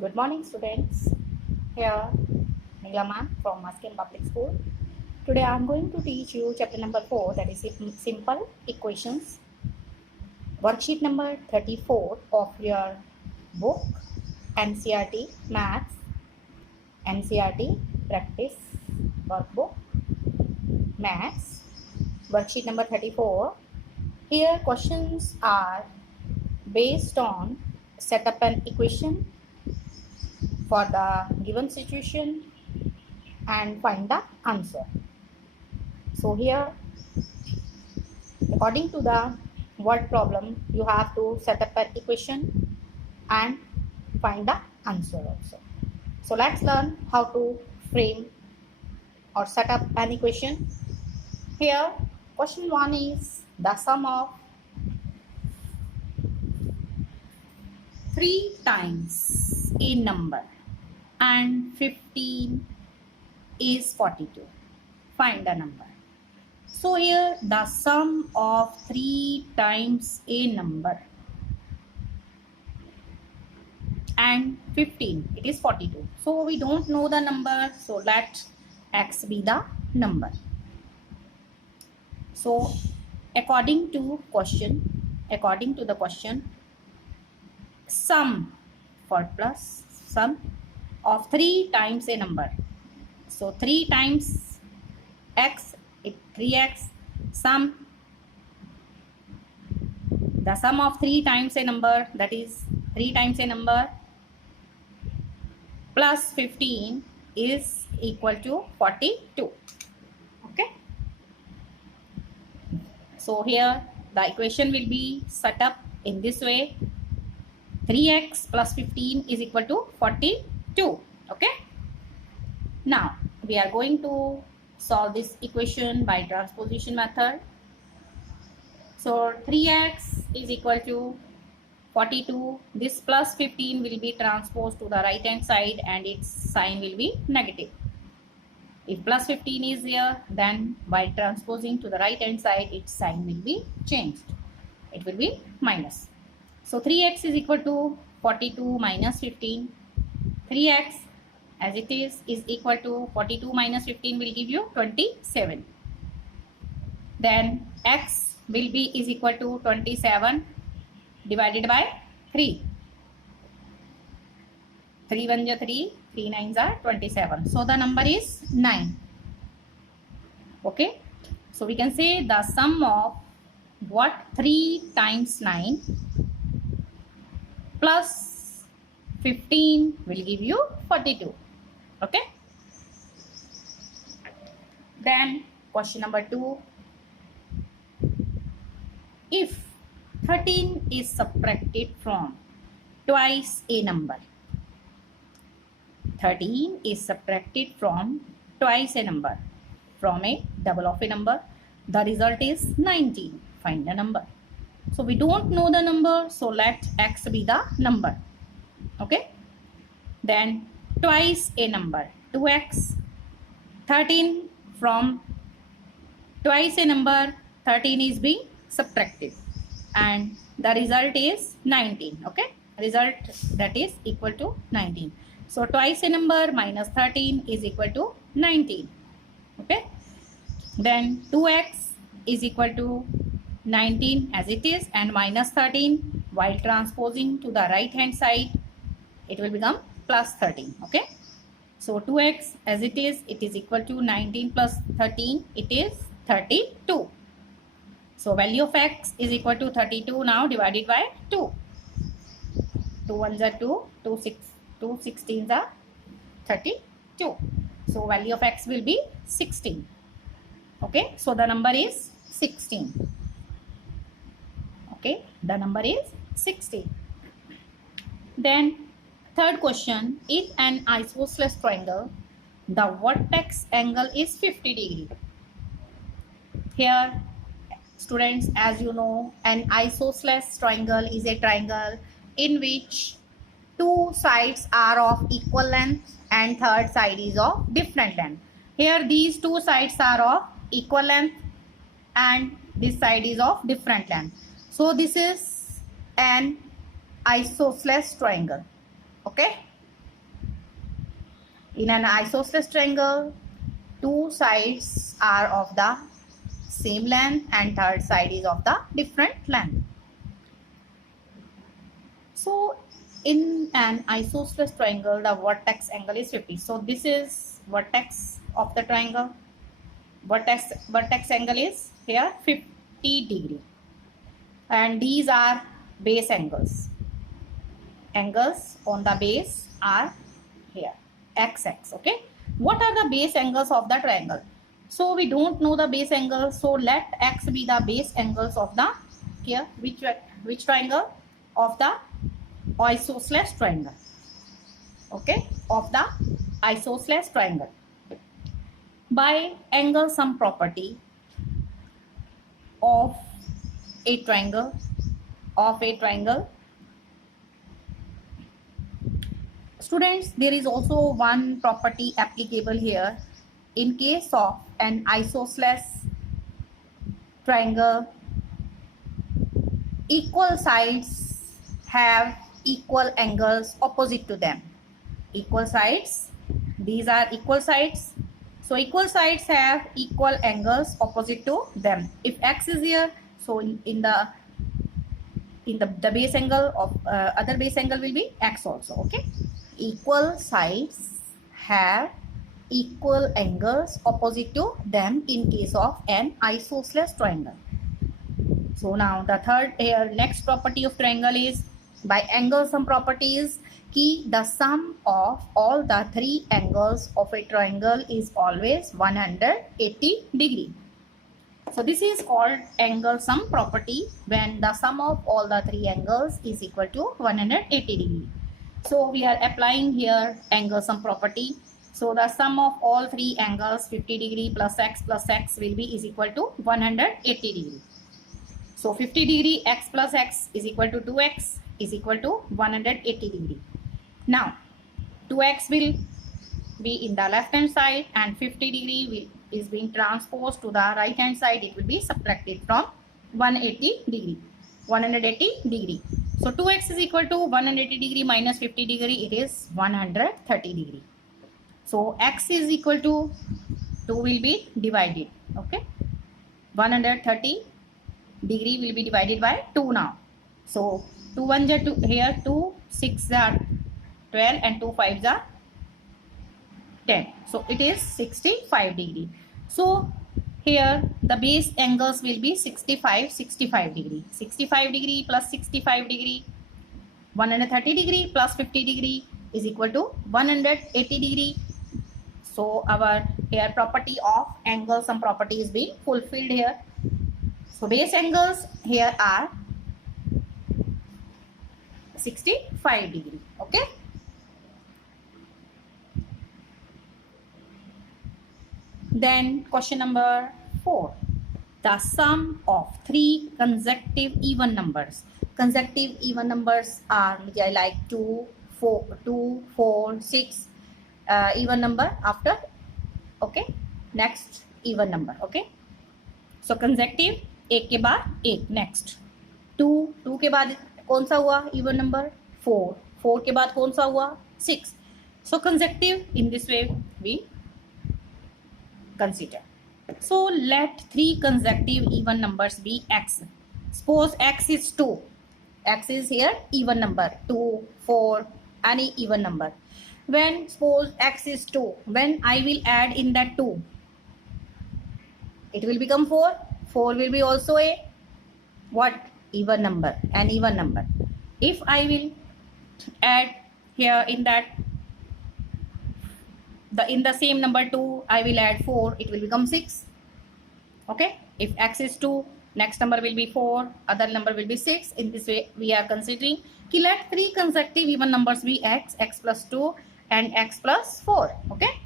Good morning, students. Here, Nilama from Muskin Public School. Today, I am going to teach you chapter number 4, that is simple equations. Worksheet number 34 of your book, NCERT Maths, NCERT Practice Workbook, Maths. Worksheet number 34. Here, questions are based on set up an equation for the given situation and find the answer. So here, according to the word problem, you have to set up an equation and find the answer also. So let's learn how to frame or set up an equation. Here, question 1 is the sum of 3 times a number and 15 is 42. Find the number. So here the sum of 3 times a number and 15, it is 42. So we don't know the number, so let x be the number. So according to the question, sum for plus, sum of 3 times a number. So 3 times x, 3x, sum, the sum of 3 times a number, that is 3 times a number plus 15 is equal to 42. Okay. So here the equation will be set up in this way. 3x plus 15 is equal to 42. Okay. Now we are going to solve this equation by transposition method. So 3x is equal to 42. This plus 15 will be transposed to the right hand side and its sign will be negative. If plus 15 is here, then by transposing to the right hand side, its sign will be changed. It will be minus. So 3x is equal to 42 minus 15. 3x as it is equal to 42 minus 15 will give you 27. Then x will be is equal to 27 divided by 3. 3 1 is 3, 3 9s are 27. So the number is 9. Okay. So we can say the sum of what 3 times 9 plus 15 will give you 42. Okay. Then question number 2. If 13 is subtracted from twice a number, 13 is subtracted from twice a number from a double of a number, the result is 19. Find the number. So we don't know the number, so let x be the number. Okay. Then twice a number, 2x, 13 from twice a number, 13 is being subtracted and the result is 19. Okay. Result that is equal to 19. So twice a number minus 13 is equal to 19. Okay. Then 2x is equal to 19 as it is and minus 13, while transposing to the right hand side, it will become plus 13. Okay. So 2x as it is equal to 19 plus 13, it is 32. So value of x is equal to 32 now divided by 2. 2 1s are 2, 2 16s are 32. So value of x will be 16. Okay. So the number is 16. Okay. The number is 16. Then third question, if an isosceles triangle, the vertex angle is 50 degree. Here students, as you know, an isosceles triangle is a triangle in which two sides are of equal length and third side is of different length. Here these two sides are of equal length and this side is of different length. So this is an isosceles triangle. Okay. In an isosceles triangle, two sides are of the same length and third side is of the different length. So in an isosceles triangle, the vertex angle is 50. So this is vertex of the triangle. Vertex angle is here 50 degree. And these are base angles. Angles on the base are here, XX, okay. What are the base angles of the triangle? So we don't know the base angle, so let X be the base angles of the, here, which triangle? Of the isosceles triangle, okay, of the isosceles triangle. By angle sum property of a triangle, students, there is also one property applicable here. In case of an isosceles triangle, equal sides have equal angles opposite to them. Equal sides, these are equal sides. So equal sides have equal angles opposite to them. If X is here, so in the base angle of other base angle will be X also, okay. Equal sides have equal angles opposite to them in case of an isosceles triangle. So now the third here, next property of triangle is by angle sum properties, key the sum of all the three angles of a triangle is always 180 degree. So this is called angle sum property when the sum of all the three angles is equal to 180 degree. So we are applying here angle sum property. So the sum of all three angles 50 degree plus x will be is equal to 180 degree. So 50 degree x plus x is equal to 2x is equal to 180 degree. Now 2x will be in the left hand side and 50 degree is being transposed to the right hand side. It will be subtracted from 180 degree. So 2x is equal to 180 degree minus 50 degree. It is 130 degree. So x is equal to 2 will be divided, okay. 130 degree will be divided by 2 now. So 2 1s are 2 here, 2 6 are 12 and 2 5s are 10. So it is 65 degree. So here the base angles will be 65 degree. 65 degree plus 65 degree, 130 degree plus 50 degree is equal to 180 degree. So our here property of angle sum property is being fulfilled here. So base angles here are 65 degree, okay. Then question number 4. The sum of three consecutive even numbers. Consecutive even numbers are like 2, 4, 6. Even number after, okay. Next even number, okay. So consecutive, एक के बाद एक, next 2 के बाद कौन सा हुआ even number 4 के बाद कौन सा हुआ 6. So consecutive in this way we consider. So let three consecutive even numbers be x. Suppose x is 2. X is here even number 2, 4, any even number. When suppose x is 2, when I will add in that 2, it will become 4. 4 will be also a what? Even number, an even number. If I will add here in that in the same number 2, I will add 4, it will become 6. Okay. If x is 2, next number will be 4, other number will be 6. In this way we are considering कि let three consecutive even numbers be x plus 2 and x plus 4. Okay.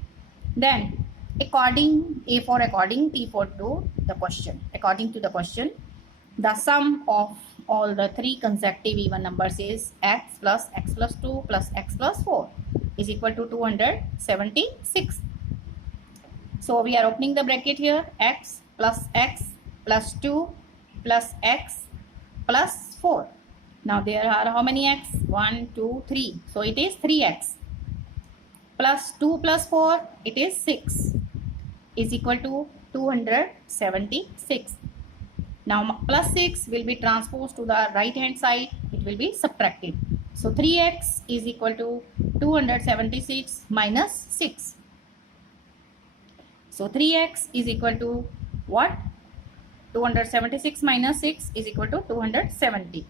Then according A for according, T for to the question. According to the question, the sum of all the three consecutive even numbers is x plus 2 plus x plus 4 is equal to 276. So we are opening the bracket here, x plus 2 plus x plus 4. Now there are how many x? 1, 2, 3. So it is 3x. plus 2 plus 4, it is 6, is equal to 276. Now plus 6 will be transposed to the right hand side, it will be subtracted. So 3x is equal to 276 minus 6. So 3x is equal to what? 276 minus 6 is equal to 270.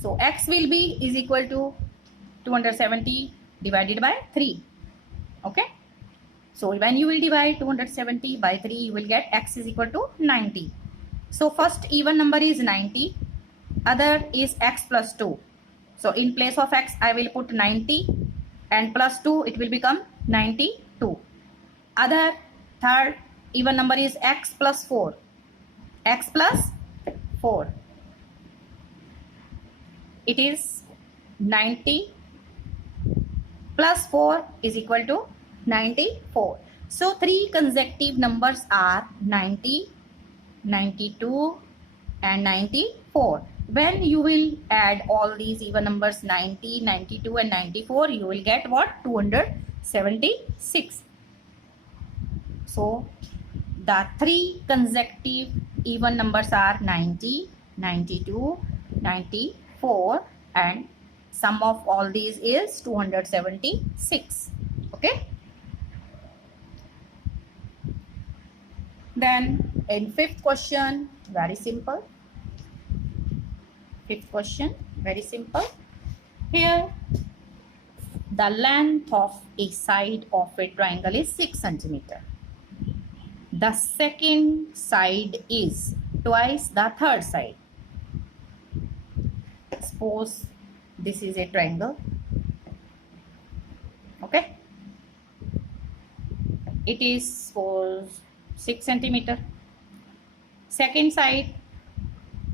So x will be is equal to 270 divided by 3. Okay. So when you will divide 270 by 3, you will get x is equal to 90. So first even number is 90, other is x plus 2. So in place of x, I will put 90 and plus 2, it will become 92. Other third even number is x plus 4. X plus 4. It is 90 plus 4 is equal to 94. So three consecutive numbers are 90, 92 and 94. When you will add all these even numbers 90, 92 and 94, you will get what? 276. So the three consecutive even numbers are 90, 92, 94 and sum of all these is 276. Okay. Then in fifth question, very simple. Fifth question, very simple. Here, the length of a side of a triangle is 6 centimeter. The second side is twice the third side. Suppose this is a triangle. Okay. It is suppose 6 centimeter. Second side,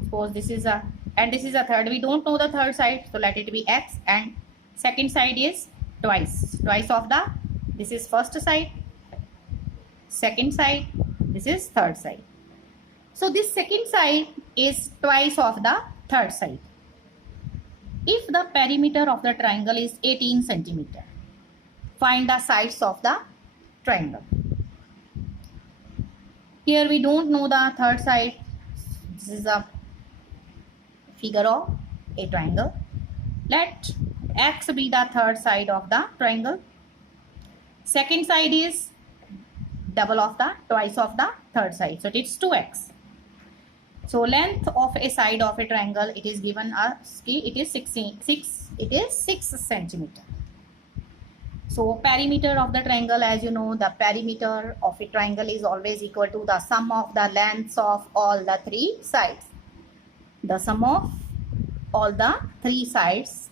suppose this is a, and this is a third. We don't know the third side, so let it be x, and second side is twice of the, this is first side, second side, this is third side. So this second side is twice of the third side. If the perimeter of the triangle is 18 centimeter, find the sides of the triangle. Here we don't know the third side. This is a figure of a triangle. Let x be the third side of the triangle. Second side is double of the, twice of the third side. So it's 2x. So length of a side of a triangle, it is given us, it is 6 centimeter. So perimeter of the triangle, as you know, the perimeter of a triangle is always equal to the sum of the lengths of all the three sides. The sum of all the three sides.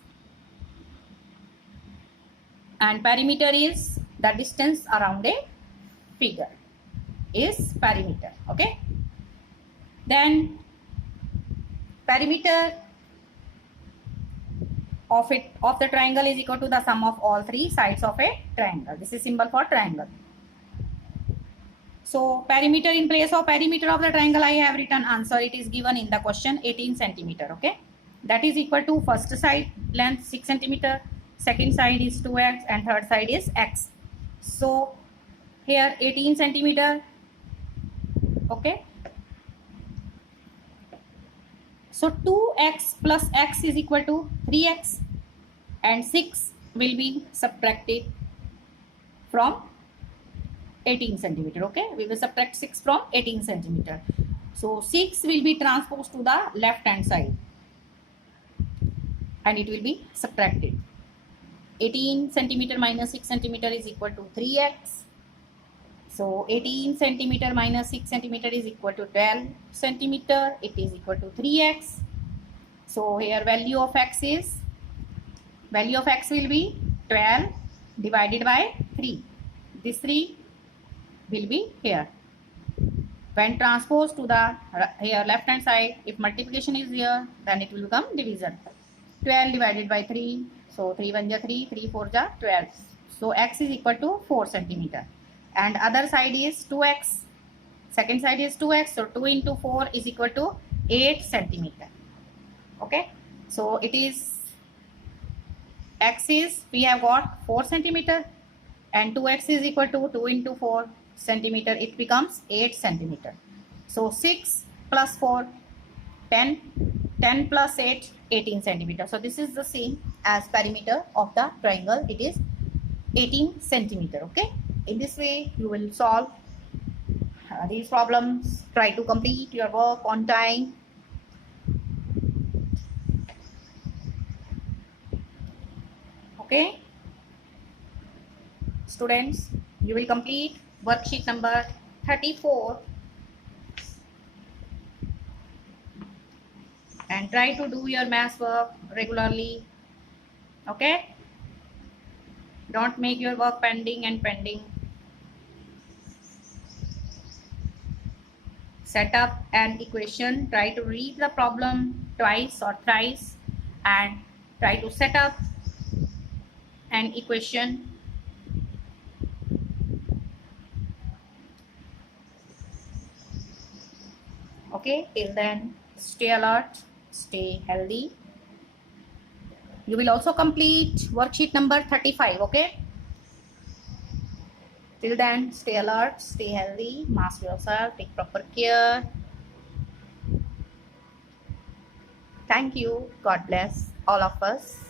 And perimeter is the distance around a figure is perimeter. Okay. Then perimeter of the triangle is equal to the sum of all three sides of a triangle. This is symbol for triangle. So perimeter, in place of perimeter of the triangle, I have written answer. It is given in the question 18 centimeter. Okay. That is equal to first side length 6 centimeter, second side is 2x and third side is x. So here 18 centimeter. Okay. So 2x plus x is equal to 3x and 6 will be subtracted from 18 centimeter. Okay, we will subtract 6 from 18 centimeter. So 6 will be transposed to the left hand side and it will be subtracted. 18 centimeter minus 6 centimeter is equal to 3x. So 18 centimeter minus 6 centimeter is equal to 12 centimeter. It is equal to 3x. So here value of x will be 12 divided by 3. This 3 will be here. When transposed to the here left hand side, if multiplication is here, then it will become division. 12 divided by 3. So 3 1 ja 3, 3 4 ja 12. So x is equal to 4 centimeter. And other side is 2x. Second side is 2x. So 2 into 4 is equal to 8 centimeter. Okay. So it is, x is, we have got 4 centimeter and 2x is equal to 2 into 4 centimeter, it becomes 8 centimeter. So 6 plus 4, 10, 10 plus 8, 18 centimeter. So this is the same as perimeter of the triangle, it is 18 centimeter. Okay, in this way you will solve these problems. Try to complete your work on time. Okay, students, you will complete worksheet number 34 and try to do your math work regularly. Okay, don't make your work pending and pending. Set up an equation, try to read the problem twice or thrice and try to set up an equation. Okay, till then stay alert, stay healthy. You will also complete worksheet number 35. Okay, till then stay alert, stay healthy, mask yourself, take proper care. Thank you. God bless all of us.